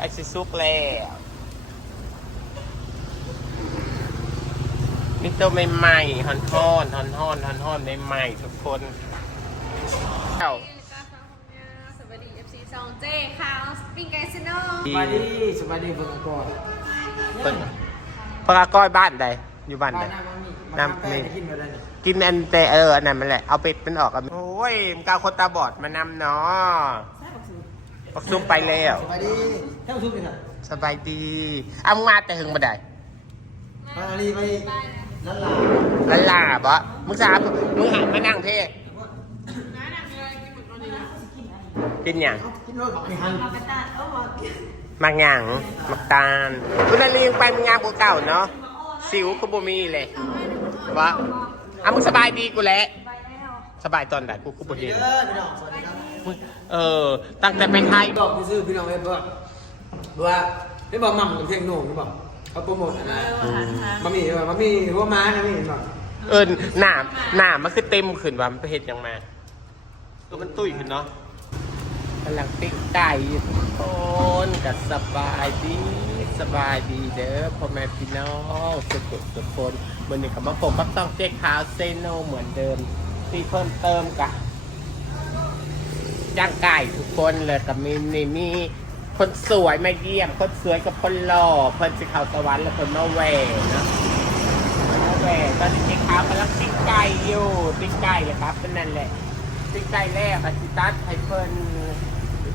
ล้สิสุกแล้วนี่ตัวใหม่ๆฮอนฮอนฮอนฮอนฮอนฮอนใหม่ๆทุกคนเอ้าสวัสดี FC ซองเจคาวสปริงไกซิโนสวัสดีสวัสดีเพิ่นก่อนเพิ่นเพิ่นอาก้อยบ้านใดอยู่บ้านบ้าใดนน้ำมันมีน้ำน้ำมีแป้งได้กินไปแล้วนี่กินอันแต่เอออันนั้นมันแหละเอาเป็ดมันออกกันโอ้ยมงกเอาคนตาบอดมานำเนาะ ปักซุปไปแล้วสวัสดีเท่าทุกเลยครับสบายดีเอามึงมาแต่หึงมาได้มาลีไปนั่นล่ะละลาบะมึงสามึงหันมานั่งเท่กินหยังกินรถของไอ้ฮันมักหยังมักตาลคุณนาลียังไปมึงงามกว่าเก่าเนาะสิวก็บ่มีเลยวะอะมึงสบายดีกูแหละสบายตอนไหนกูกูบ่เห็น เด้อพี่น้องสวัสดีครับมึงเออ ตั้งแต่ไปไทยบอกพี่ซื้อพี่น้องไว้บ่ว่าได้บอกมั่มกับเพลงโหน่งหรือเปล่าเขาโปรโมทอันนะบะหมี่แบบบะหมี่หัวม้านะนี่เห็นป่ะเออหนามหนามมันคือเต็มขึ้นว่ามันไปเห็ดหยังมาตัวมันตุ้ยขึ้นเนาะกำลังปิ้งไก่อยู่ทุกคนกับสบายดีสบายดีเด้อพ่อแม่พี่น้องสุขสุขคนวันนี้กับมาผมก็ต้องเจ๊ขาวเซโนเหมือนเดิมที่เพิ่มเติมกับ ย่างไก่ทุกคนเลยกับมีนี่มีคนสวยมาเยี่ยม คนสวยกับคนหล่อเพิ่นสิเขาสวรรค์แล้วคนมาแหวเนาะแหวย์ตอนนี้เจ๊ขาวกำลังปิ้งไก่อยู่ปิ้งไก่เลยครับเป็นนั่นแหละปิ้งไก่แรกอะซิตัสไฮเฟิน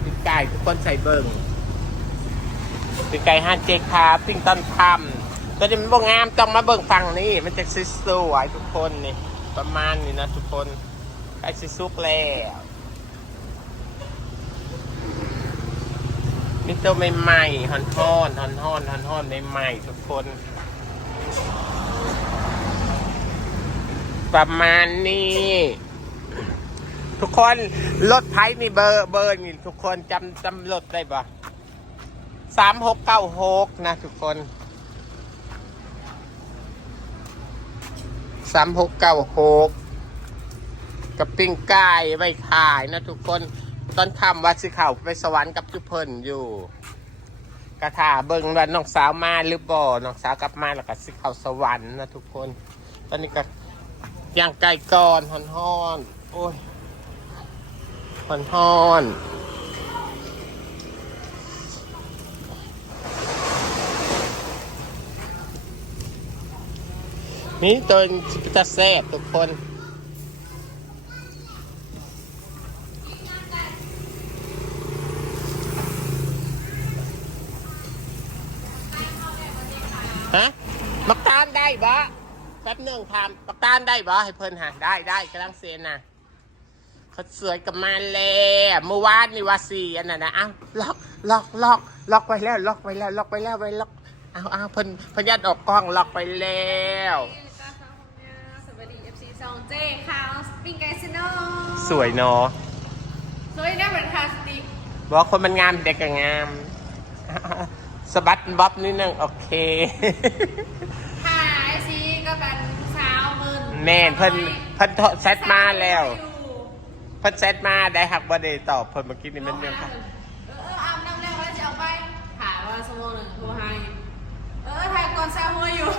ปิ้งไก่ทุกคนใส่เบิ่งปิ้งไก่ห้าเจ๊ขาวปิ้งต้นคำตอนนี้มันบ่งามต้องมาเบิ่งฝั่งนี้ มันจะสวยๆทุกคนนี่ประมาณนี้นะทุกคนใกล้สุกแล้ว นี่ตัวใหม่ๆฮอนฮอนฮอนฮอนฮอนฮอนใหม่ๆทุกคน ประมาณนี้ ทุกคนรถไทยนี่เบอร์เบอร์นี่ทุกคนจำจำรถได้ปะสามหกเก้าหกนะทุกคนสามหกเก้าหกกับปิ้งไก่ไว้ขายนะทุกคน ตอนทำวัดสิเขาไปสวรรค์กับทุเพิ่นอยู่ กระถาเบิ่งว่าน้องสาวมาหรือบ่น้องสาวกลับมาแล้วก็สิเขาสวรรค์นะทุกคน ตอนนี้ก็ย่างไก่ก่อนฮอนฮอนโอ้ยฮอนฮอนนี่ตัวจิปตาแซ่บทุกคน ฮะ มักตาลได้บะแป๊บหนึ่งทำมักตาลได้บะให้เพิ่นหาได้ได้กำลังเซียนนะเขาสวยกับมาแล้วเมื่อวานนี่ว่าสี่อันนั้นนะเอ้าล็อกล็อกล็อกล็อกไปแล้ว ล็อกไปแล้ว ล็อกไปแล้วไปล็อกเอาเอาเพิ่นเพิ่นยัดออกกล้องล็อกไปแล้วสวัสดี FC ซองเจคาวสปริงไกซิโนสวยเนาะสวยนะเหมือนคาสติกบอกว่าคนมันงามเด็กก็งามสะบัดบ๊อบนิดนึงโอเค ค่ะไอซีก็เป็นสาวมึน แม่นเพิ่นเพิ่นโทรแชทมาแล้ว เพิ่นแชทมาได้หักบ่ได้ตอบเพิ่นเมื่อกี้นี่มันยังค่ะเออเอออาบน้ำแล้วแล้วจะเอาไปหาว่าสมองหนึ่งโทรให้เออถ่ายก่อนแซวมัวอยู่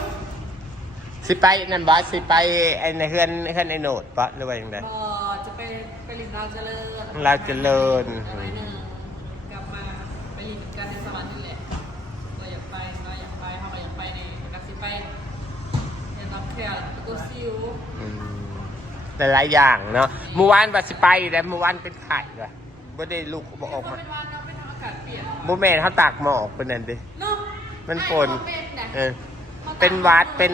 สิไปนั่นบอสสิไปไอ้ในเฮือนเฮือนไอ้โหนดบอสหรือว่าอย่างไรเออจะไปไปลินดาวเจริญเราเจริญอะไรหนึ่งกลับมาไปลินกันในสวรรค์นี่แหละเราอยากไปเราอยากไปเขาก็อยากไปในกักสิไปเรียนรับแขกประตูซิว อืมแต่ หลายอย่างเนาะเมื่อวานว่าสิไปแต่เมื่อวานเป็นไข่ว่ะบ่ได้ลูกบ่ออกก็มาเป็นวันเนาะเป็นทางอากาศเปลี่ยนบ่แม่นเขาตากหมอกเป็นนั่นเดิเนาะมันฝนเป็นนะเออเป็นหวัดเป็น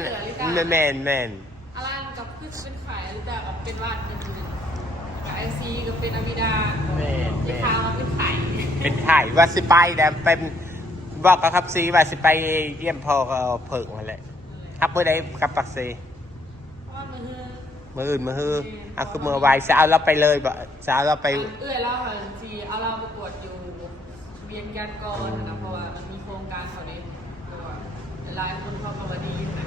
แม่นแม่นอารันกับคือเป็นไข่อลิดากับเป็นหวัดเป็นหนึ่งกับไอซีกับเป็นอามิดาแม่นที่แม่นพามาเป็นไข่เป็นไข่ว่าสิไปแต่เป็นบอกกับครับซีว่าสิไปเยี่ยมพ่อก็เพิ่งมาแหละครับเมื่อใดกับปักซี เพราะว่ามือ มืออื่นมือฮือเอาคือมือไวจะเอาเราไปเลยบ่จะเอาเราไป เอื้อยเล่าค่ะทีเอาเราประกวดอยู่เบียนกันก่อนนะเพราะว่ามันมีโครงการเขาเนี้หลายคนเข้ามาดีนะ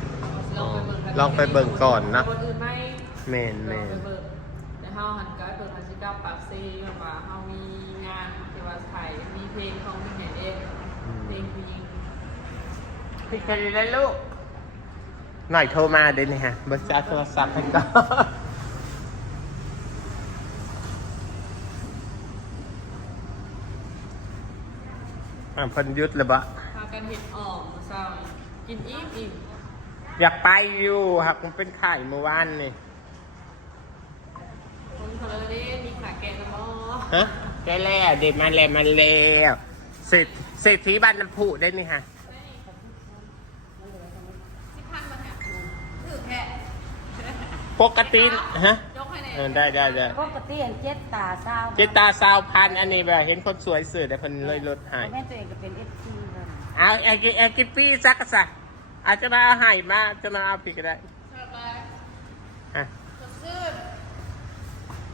ลองไปเบิ่งกันลองไปเบิ่งก่อนนะคนอื่นไม่แม่นลแม่องนไปเบิ่งแต่เฮาหันก็เปิดทันสิก้าปากซีแบบว่าเฮามีงานที่ว่าไทยมีเพลงของมีแหนเองอืมพี่แค่นี้แล้วลูก หน่อยโทรมาเดี๋ยวนี้ฮะเบอร์จ้าโทรศัพท์ให้ก่อนอะเพันยุทธเลยบะพากันเห็ดอ่อมเศร้ากินอิ่มอิ่มอยากไปอยู่ครับมันเป็นไข่เมื่อวานนี่คนคนละเด้มีขาแกงกระมอฮะได้แล้วเด็มาแล้วมาแล้วเศรษเศรษฐีบ้านน้ำพุได้นี่ฮะ สิบพันมาแหะถือแค่ ปกติฮะยกให้แน่เออได้ได้ได้ปกติอันเจ็ดตาเศร้าเจตาซาวพันอันนี้แบบเห็นคนสวยสื่อแต่คนเลยลดใหายแม่ตัวเองก็เป็นเอฟซีเลยเอาไอ้กิไอ้กิปปี้ซักกะซะอาจจะมาเอาใหายมาจะมาเอาผิดก็ได้ชอบไปอะกดซื้อ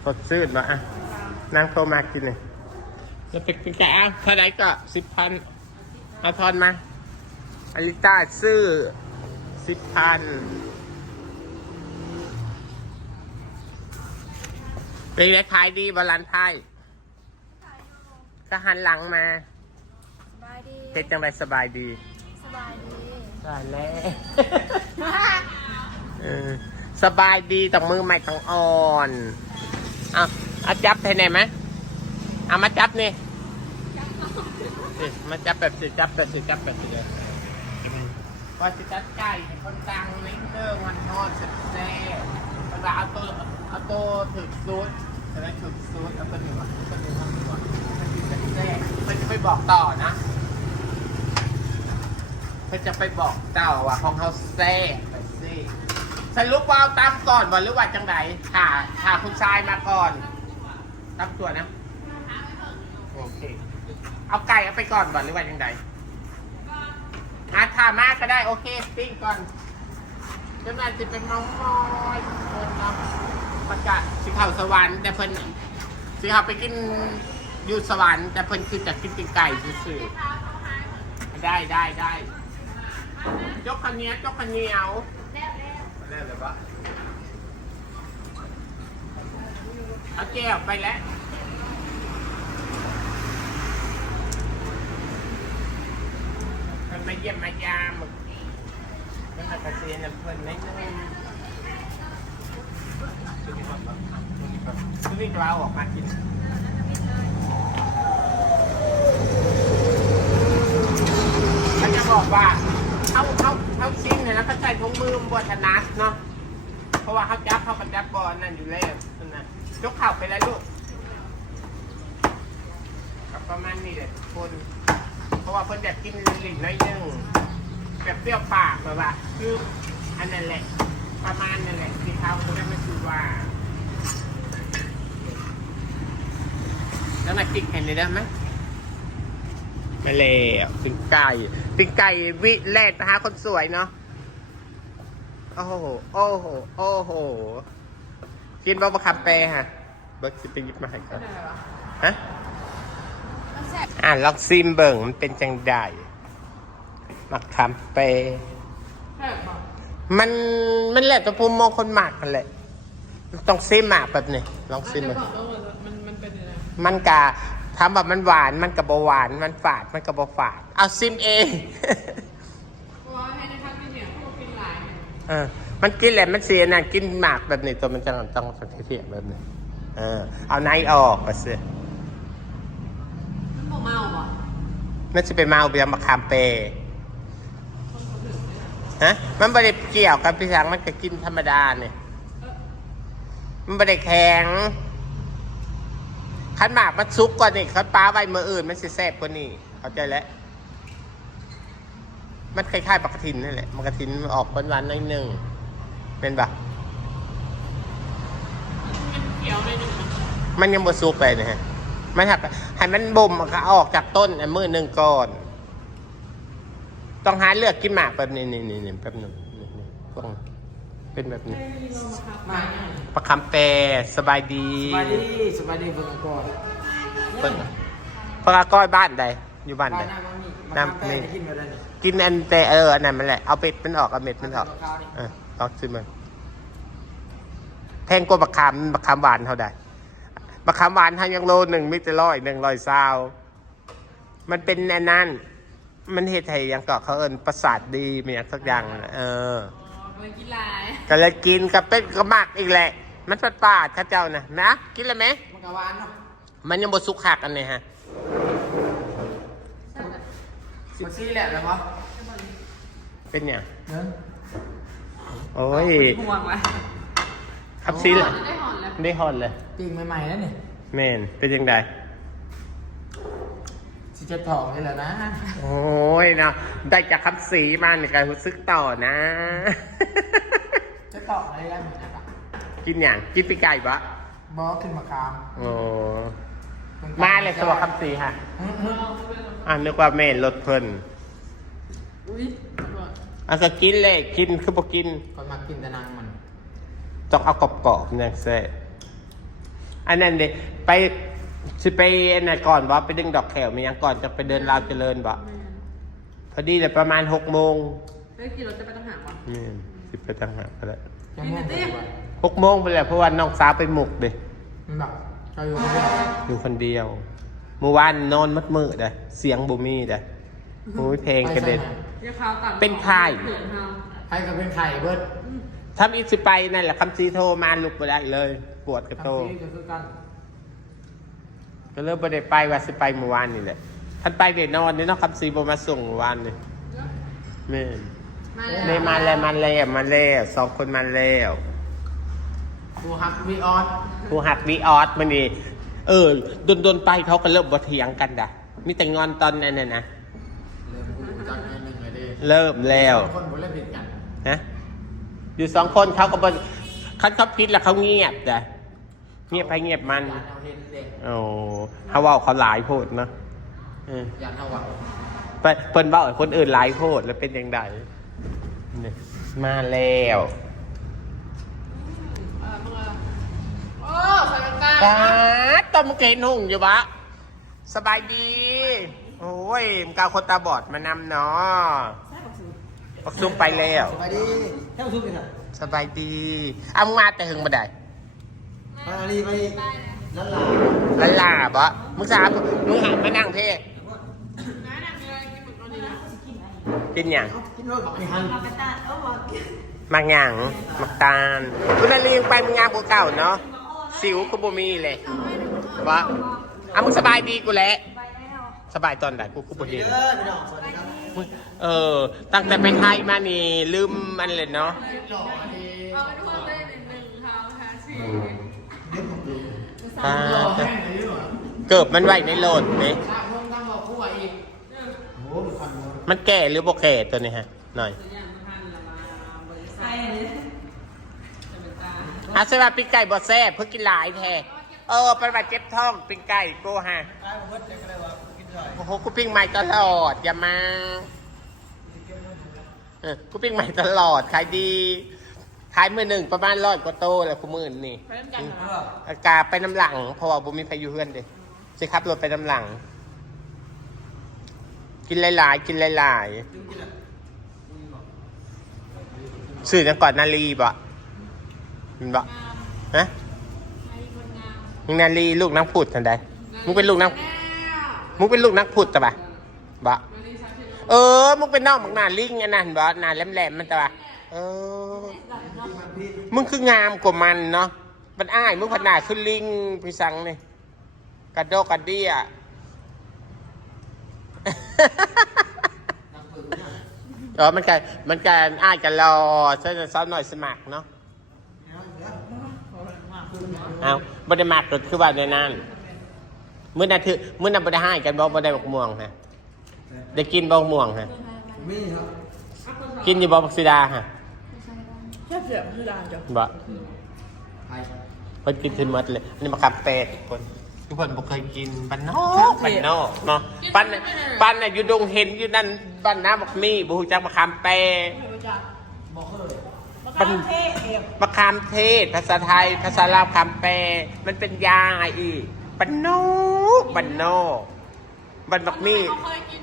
สดซื่นมาอะนางโทรมากินเลยแล้วเป็นเป็นแกเอาเท่าไหร่ก็สิบพันเอาทอนมาอลิต้าซื้อสิบพัน เป็นไงขายดีบาลานไทยก็หันหลังมาสบายดีเฮ็ดจังไรสบายดีสบายดีสบายแล้วเออสบายดีต้องมือใหม่ต้องอ่อนเอาเอาจับให้ไหนอยไหมเอามาจับนี่สิมาจับแบบสิจับแบบสิจับแบบสิเลยพอสิจัดใจให้คนตังนิดนึงมันทอดแซ่บๆเวลาเอาตัว เอาตัวถึกซูดแต่ละถึกซูดเอาตัวหนึ่งก่อนเอาตัวหนึ่งก่อนก่อนมันจะแซ่บมันจะไปบอกต่อนะเพื่อจะไปบอกเจ้าว่าของเขาแซ่บไปสิสรุปว่าเอาตามก่อนบ่หรือว่าจังไดถ่าถ่าคุณชายมาก่อนตามตัวนะ โอเค เอาไก่เอาไปก่อนบ่หรือว่าจังไดอาถามากก็ได้โอเค ปิ้งก่อนจนนั้นจะเป็นน้องมอยคนนาะ ประกาศสิเขาสวรรค์แต่เพิ่นสิเขาไปกินอยู่สวรรค์แต่เพิ่นคือจะกินไก่ซื่อๆได้ได้ได้ยกคันนี้ยกคันเหนียวแน่เลยปะเอาแก้วไปแล้วมันมาเยี่ยมมายามมันมากระเซียนเพิ่นนิดนึง ชุดนี้ก่อนปะชุดนี้ก่อนชุดนี้เราออกมากินเขาจะบอกว่าเขาเขาเขาชิ้นเนี่ยนะเขาใส่ถุงมือบนธนัดเนาะเพราะว่าเขาจับเขากระจับบอลนั่นอยู่แล้วนั่นนะยกเข่าไปแล้วลูกก็ประมาณนี้แหละคน เพราะว่าเพิ่นอยากกินลิ้นน้อยนึงแบบเปรี้ยวปากแบบว่าคืออันนั้นแหละ ประมาณนั่นแหละที่เขาเขาได้มาคือว่า แล้วมาจิกเห็นเลยได้ไหมมาแล้วปิ้งไก่ปิ้งไก่วิแลดนะฮะคนสวยเนาะโอ้โหโอ้โหโอ้โหกินบะบะคำเปฮะเบิร์ดจะไปหยิบมาให้ก่อนอะไรวะฮะมันแซ่บอ่านลองซิมเบิ่งมันเป็นจังไดมักคำเปแซ่บปะ มันมันแหละตัวภูมิมองคนหมักกันแหละ ต้องซิมหมากแบบนี้ลองซิมมัมันนมันมันเป็นยังไงมันกะถามว่ามันหวานมันกับบหวาน มันฝาดมันกับบฝาด เอาซิมเองเพราะว่าให้ในทักที่เนี่ยพวกกินหลายเนี่ยเออมันกินแหละมันเสียนะกินหมากแบบนี้ตัวมันจะต้องสักเทียแบบนี้เออ เอาไนท์ออกก็เสียมันบ่เมาอะนั่นจะไปเมาเบียร์มาคามเปย์ ฮะ มันไม่ได้เกี่ยวกับพี่ช้างมันก็กินธรรมดาเนี่ย มันไม่ได้แข็งขันหมากมันซุกกว่านี่ขันปลาใบมืออื่นมันสิแซ่บกว่านี่เข้าใจแล้ว มันคล้ายๆบักกะทินนั่นแหละบักกะทินออกหวานๆหน่อยหนึงเป็นปะมันเขียวเลยหนึ่งมันยังบ่สุกไปนะฮะ มันหักให้มันบ่มก็เอาออกจากต้นอันมือหนึ่งก่อน ต้องหาเลือกกินหมากแบบนี้นี่นี่นี่แป๊บหนึงนี่นี่พวกนี้เป็นแบบนี้มาประคำแปรสบายดีสบายดีสบายดีเพิ่งก่อนเพิ่นพระก้อยบ้านใดอยู่บ้านบ้าใดนหน้ามันมีน้ำน้ำแป้งกินมาได้นี่กินอันแต่เอออันนั้นมันแหละเอาเป็ดมันออกเอาเม็ดมันออกเออลองซื้อมันแพงกว่าบักคำบักคำหวานเท่าใดบักคำหวานทางยังโลหนึ่งมิตรร้อยหนึ่งร้อยซาวมันเป็นอันนั้น มันเฮ็ดให้หยังก็เขาเอิ้นประสาทดีมีอย่างสักอย่างนั่นแหละเอออ๋อไปกินลายก็เลยกินกับเป็นก็มักอีกแหละ มันประปาดเข้าเจ้านะนะกินเลยไหม มันกะหวานเนาะมันยังบสุกหักอันนี้ฮะ สิบสี่แหละแล้วปะเป็นอย่างเนื้อโอ้ยห่วงไหมครับซีเลยได้หอนแล้ว ได้ฮอนเลยปิ้งใหม่ๆแล้วนี่ แม่นเป็นยังไงสิเจ็ดทองนี่แหละนะ โอ้ยเนาะได้จากคำสีมาเนี่ยการรู้สึกต่อนะเจ็ดทองอะไรแล้วเหมือนกันปะกินอย่างกินปีกไก่ปะบอกขึ้นมาคามโอ้มาเลยสวัสดีคำสีค่ะอื้อหืออ่านึกว่าแม่นรถเพิ่นอุ้ยอะก็กินเลยกินคือบ่กินคนมากินแต่นางมันต้องเอากรอบๆเนี่ยเซ่อันนั้นเด็ไป สิไปอันไหนก่อนวะไปดึงดอกแขวมียังก่อนจะไปเดินราวเจริญวะพอดีเลยประมาณหกโมงเฮ้ยกินรถจะไปต้องหาวะนี่สิไปตั้งหากก็ได้จะม่วงไปด้วยหกโมงไปแล้วเพราะว่าน้องสาวไปหมกเด็มันแบบเราอยู่คนเดียวอยู่คนเดียวเมื่อวานนอนมัดมืดเลยเสียงบุมีเลยโอ้ยเพลงกระเด็นเดี๋ยวข้าวตัดเป็นไข่เผื่อเฮาใครก็เป็นไข่เบิร์ดถ้ามีสิไปนั่นแหละคำซีโทรมาลุกไปได้เลย ปวดกระโตทำซี ก็คือกันก็เริ่มไปได้ไปว่าสิไปเมื่อวานนี่แหละท่านไปเดนอนนี่เนาะคำซีบมาส่งเมื่อวานนี่แม่นมาแล้วนี่มาแล้วมาแล้วมาแล้วสองคนมาแล้ว กูฮักวีออสผู้หักวีออสมันนี่เออโดนโดนๆไปเขาก็เริ่มบทเถียงกันด่ะมีแต่งอนตอนนั้นน่ะนะเริ่มกูจังไงหนึ่งเลยดิเริ่มแล้วคนบุเล่นผิดกันนะอยู่สองคนเขาก็บนคันเขาพิษแล้วเขาเงียบจ้ะ เงียบไปเงียบมันยานเอาเห็นเด็กโอ้เขาเว่าเขาหลายโพดเนาะเออยานเอาหวังเปิ้นเปิ้นเว่าให้คนอื่นหลายโพดแล้วเป็นยังไงนี่มาแล้วเออมึงเอาโอ้ใส่กางเกงป้าดต้มเกนหุ่งอยู่บะสบายดี โอ้ยมงกเอาคนตาบอดมานำเนาะปักซุ่มไปแล้วสวัสดีแค่มาทุบกันเถอะสบายดีเอามึงมาแต่หึงมาได้ มาลีไปแล้วลาละลาบะมึงสามมึงหันมานั่งเพ่น้าหนักเลยกินหมึกตอนนี้นะกินหยังคิดว่ากับไอ้ฮันเราไปตัดเอาบอกมักหยังมักตาลคุณนาลียังไปมึงงามกว่าเก่าเนาะสิวกูบ่มีเลยบะอะมึงสบายดีกูแหละไปแล้วสบายตอนไหนกูกูบ่เห็นเด้อพี่น้องสวัสดีครับมึงเออ ตั้งแต่ไปไทยมานี่ลืมมันเลยเนาะหล่อดีเอาไปลาจ้เกิบมันไหวในโหลดไหมมันแก่หรือบ่แก่ตัวนี้ฮะ หน่อยอาสวัสดีปีไก่บอแซ่เพื่อกินหลายแท้เออปฏิบัเจ็บท้องปิ้งไก่โกฮะโอ้โหกูปิ้งใหม่ตลอดอย่ามาเออกูปิ้งใหม่ตลอดขายดี ขายมือหนึ่งประมาณร้อยกว่าโตแล้วกูมื่นนี่ไปน้ำกันเหรเออออากาไปน้ำหลังเพราะว่าบุมีพายุเพื่อนเด้สิครับรถไปน้ำหลัง กินหลายๆ กินหลายจึงกินอะๆสื่อจังก่อนนาลีบ่มันบ่งามฮะใครคนงามมึงนาลีลูกนักพุทธทันใดมึงเป็นลูกนักแน่มึงเป็นลูกนักพุทธตะบะบ่มาดีชักเชื่อเออ มึงเป็นน้องมึงหนาลิงอันนั้นบ่หนาแหลมๆมันตะบะ เออ มึงคืองามกว่ามันเนาะ มันอ้าย มึงพันหนาขึ้นลิงพี่สังนี่กระโดกกระเดี้ยนักฝึกเนี่ยเออมันกันมันกันอ้ายกันรอใช่จะซ้อนหน่อยสมัครเนาะเอาบไดมากก็คือว่าในนั้นมื้อนั้นถือมื้อนั้นบ่ได้ให้กันบ่บ่ได้บักม่วงฮะได้กินบ่บักม่วงฮะมีครับกินอยู่บ่บักสีดาฮะ แค่เสียบคือดาจ้ะบ่ไปเพิ่นกินถึงหมดเลยอันนี้มะขามเปดทุกคนทุกคนบ่เคยกินบ้านนอกบ้านนอกเนาะปั้นน่ะปั้นน่ะอยู่ดงเห็นอยู่นั่นบ้านน้าบักมีบ่ฮู้จักมะขามเปดบอกเคยมันมะขามเทศ ภาษาไทย ภาษาลาวคำแปลมันเป็นยาอีกบ้านนอกบ้านนอกบ้านบักมีเขาเคยกิน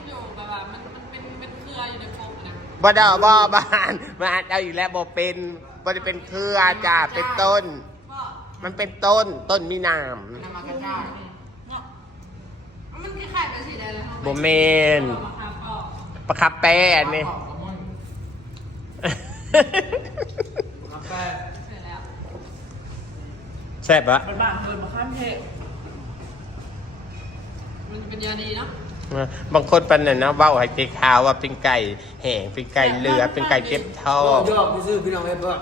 ฟมนะบ่ได้บ่บ้านมาเอาอีกแล้วบ่เป็นบ่ได้เป็นเครือจ้าเป็นต้นก็มันเป็นต้นต้นมีหนามน้ำมันกระจายเนาะมันคล้ายๆเป็นสีแดงเลยบ่เมนมะขามออกเประคับแป้อันนี้ปลาขอบกระม่อนกาแฟเสร็จแล้วแซ่บปะมันบ้างเกินมาข้ามเพศมันเป็นยาดีเนาะ บางคนเป็นน่ะเนาะเบ้าให้เจ๊ขาวว่าเป็นไก่แห้งเป็นไก่เลือเป็นไก่เจ็บท้องยอดพี่ซื้อพี่น้องเอ้ยว่า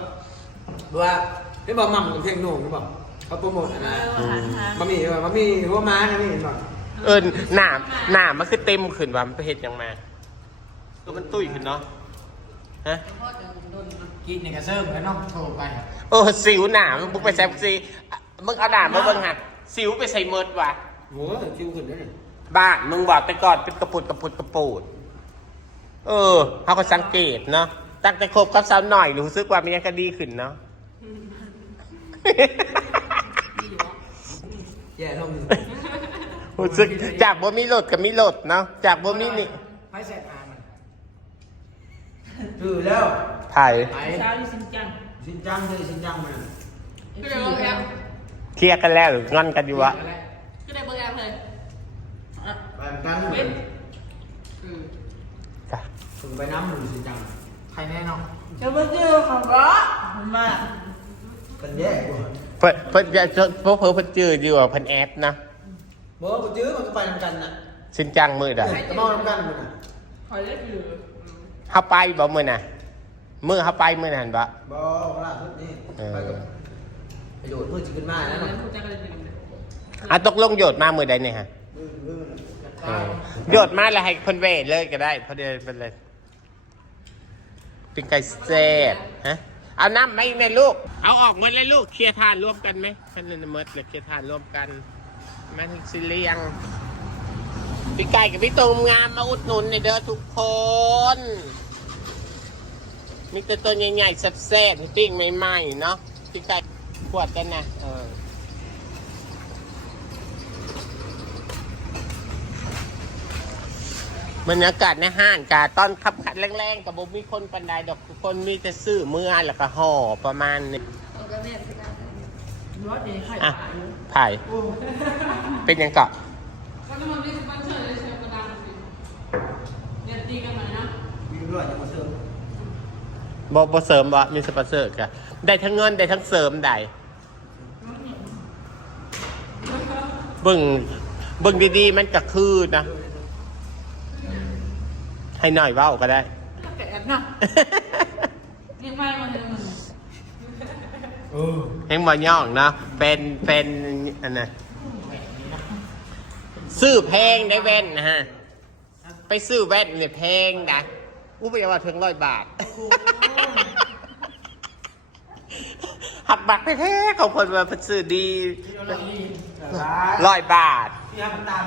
ว่าเห็นบอกมั่มกับเพลงโหน่งหรือเปล่าเขาโปรโมทอันนะบะหมี่แบบบะหมี่หัวม้าอันนี้เห็นป่ะเออหนามหนามมันคือเต็มขึ้นว่ามันไปเห็ดหยังมาก็มันตุ้ยขึ้นเนาะฮะพ่อจะโดนนะกินในกระเซิร์ฟแล้วน้องโทรไปเออสิวหนามมึงไปแซบซีมึงเอาหนามมาเบิ่งหัดสิวไปใส่เมิดว่ะโหคิวขึ้นได้เลย บ้านมึงบอกไปก่อนเป็นกระปุดกระปุดกระปูด เออเขาก็สังเกตเนาะตั้งแต่คบกับสาวหน่อยรู้สึกว่ามันยังก็ดีขึ้นเนาะดีอยู่วะแย่ลงรู้สึกจากบ่มีรถกับมีรถเนาะจากบ่มีนี่ไพ่แสบอามันถือแล้วถ่ายไปเช้าที่สินจังสินจังเลยสินจังมันก็เลยเบอร์แอปเคลียร์กันแล้วหรืองอนกันอยู่วะก็เลยเบอร์แอปเลยอะ ไปกันเว้นอืมจ้ะถึงไปน้ำหนึ่งสินจังใครแน่นอนจะมาเจอของก็มากันแย่กว่าเพิ่นเพิ่นจะพวกเพิ่นเพิ่นจืดอยู่ว่าเพิ่นแอปนะบอกว่าจื้อมันก็ไปทำกันน่ะสินจังมือดะก็มองทำกันมันน่ะคอยได้อยู่เฮาไปบ่มื้อน่ะมื้อเฮาไปมื้อนั้นบ่บอกล่าสุดนี่ไปกับประโยชน์เพื่อจะขึ้นมาแล้แล้ววนั้เนาะนคุณจะก็เลยเป็นอะตกลงโยดมามื้อใดเนี่ยฮะ เออโยดมาแล้วให้คนเวทเลยก็ได้เพราะเดียวเป็นเลยเป็นไก่แซ่บฮะเอาน้ำไหมในลูก เอาออกหมดเลยลูกเคลียร์ทานร่วมกันไหมท่านนนเมดเลยเคลียร์ทานร่วมกันมาถึงสิเลียงพี่ไก่กับพี่ตรงงามมาอุดหนุนในเด้อทุกคนมีแต่ตัวใหญ่ๆแซ่บๆที่ปิ้งใหม่ๆเนาะพี่ไก่ขวดกันนะเออ บรรยากาศในห้างกาตอนขับขัดแรงๆกับบุมีคนปันไดดอกทุกคนมีแต่ซื้อเมื่อแล้วก็ห่อประมาณนี้เอากระเม็ดไปกันรถเดี๋ยวไข่อะปลาอยู่ถ่ายเป็นยังเกาะก็ต้องมาดิสปอนเซอร์เลยเชิญกระดานสิเดี๋ยวตีกันมานะมีตำรวจจะมาเสริมบอบเสริมบอมีสปอนเซอร์กะได้ทั้งเงินได้ทั้งเสริมได้เบิ่งเบิ่งดีๆ มันก็คือนะ ให้หน่อยเว้าก็ได้ แกะนะยังไม่มาเลยมึงเออเฮงมาย่องเนาะเป็นเป็นอันน่ะซื้อแพงได้แว่นนะฮะ ไปซื้อแว่นเนี่ยแพงนะอู้ไปว่าถึงร้อยบาท หักบักไปแท้ของคนมาเป็นซื้อดีร้อยบาท ที่ห้ามตาม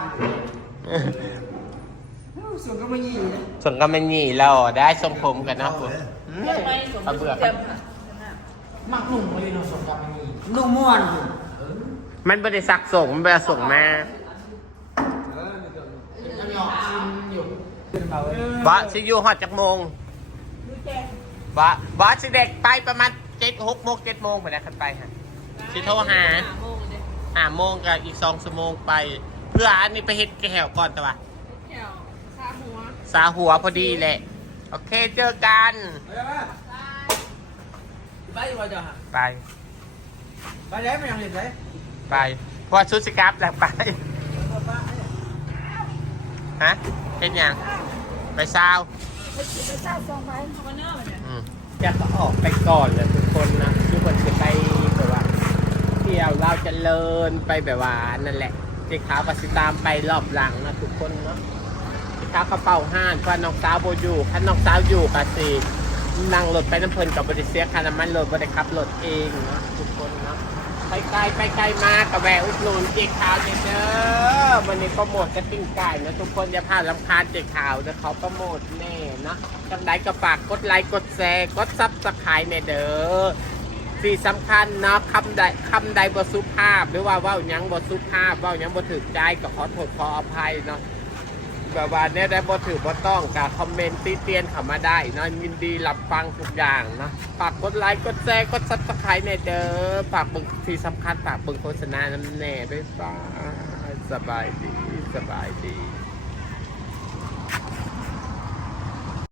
ส่วนก็ไม่ยี่นะส่วนก็ไม่หนีเราได้ทรงผมกันเนาะคุณเอาเบื่อกันมักหนุ่มเลยเนาะส่วนกับไม่ยี่นุ่มม่วนคุณมันไม่ได้สักส่งมันไปส่งมาเออไม่เกินอันนี้ออกชิมอยู่ขึ้นมาเว้ยบะสิอยู่ฮอดจากโมงบะบะสิเด็กไปประมาณเจ็ดหกโมงเจ็ดโมงไปแล้วคันไปฮะสิโทรหาโมงเลยห้าโมงกับอีกสองชั่วโมงไป เพื่ออันนี้ไปเฮ็ดแก้วก่อนแต่ว่าแก้วซาหัว สาหัวพอดีแหละ โอเคเจอกัน ไปแล้วป่ะไปว่าจะไป ไปแล้ไม่ยังเห็นเลยไปเพราะชุดสครับแล้วไป ฮะเป็นยังไปเช้าไปเจ้าองใบเขาก็เนื้อเหมือนกันอืมจะก็ออกไปก่อนเลยทุกคนนะทุกคนจะไปแบบว่าเที่ยวเราจะเลินไปแบบว่านั่นแหละเจ๊ขาวก็สิตามไปรอบหลังนะทุกคนเนาะ เจ๊ขาวกระเป๋าห้านเพราะน้องสาวโบอยู่คันน้องสาวอยู่ก็สินั่งรถไปน้ำเพลินกับบริเซียค่าน้ำมันรถบริขับรถเองเนาะทุกคนเนาะไปไกลไปไกลมากับแวอุดหนุนเจ๊ขาวเด้อเด้อวันนี้โปรโมทกระติ้งไก่นะทุกคนอย่าพลาดลำคาญเจ๊ขาวนะเขาโปรโมทแน่นะจังไดก็ฝากกดไลค์กดแชร์กดซับสไครต์ในเด้อที่สำคัญเนาะคำใดคำใดบ่สุภาพ หรือว่าว้าหยังบ่สุภาพว้าหยังบ่ถูกใจก็ขอโทษขออภัยเนาะ แบบว่าเนี่ยได้บทถือบทต้องก็คอมเมนต์ติเตียนเขามาได้เนาะยินดีรับฟังทุกอย่างนะฝากกดไลค์กดแชร์กดซับสไครต์ในเด้อฝากบึงที่สำคัญฝากบึงโฆษณาน้ำแน่ด้วยฟ้าสบายดีสบายดี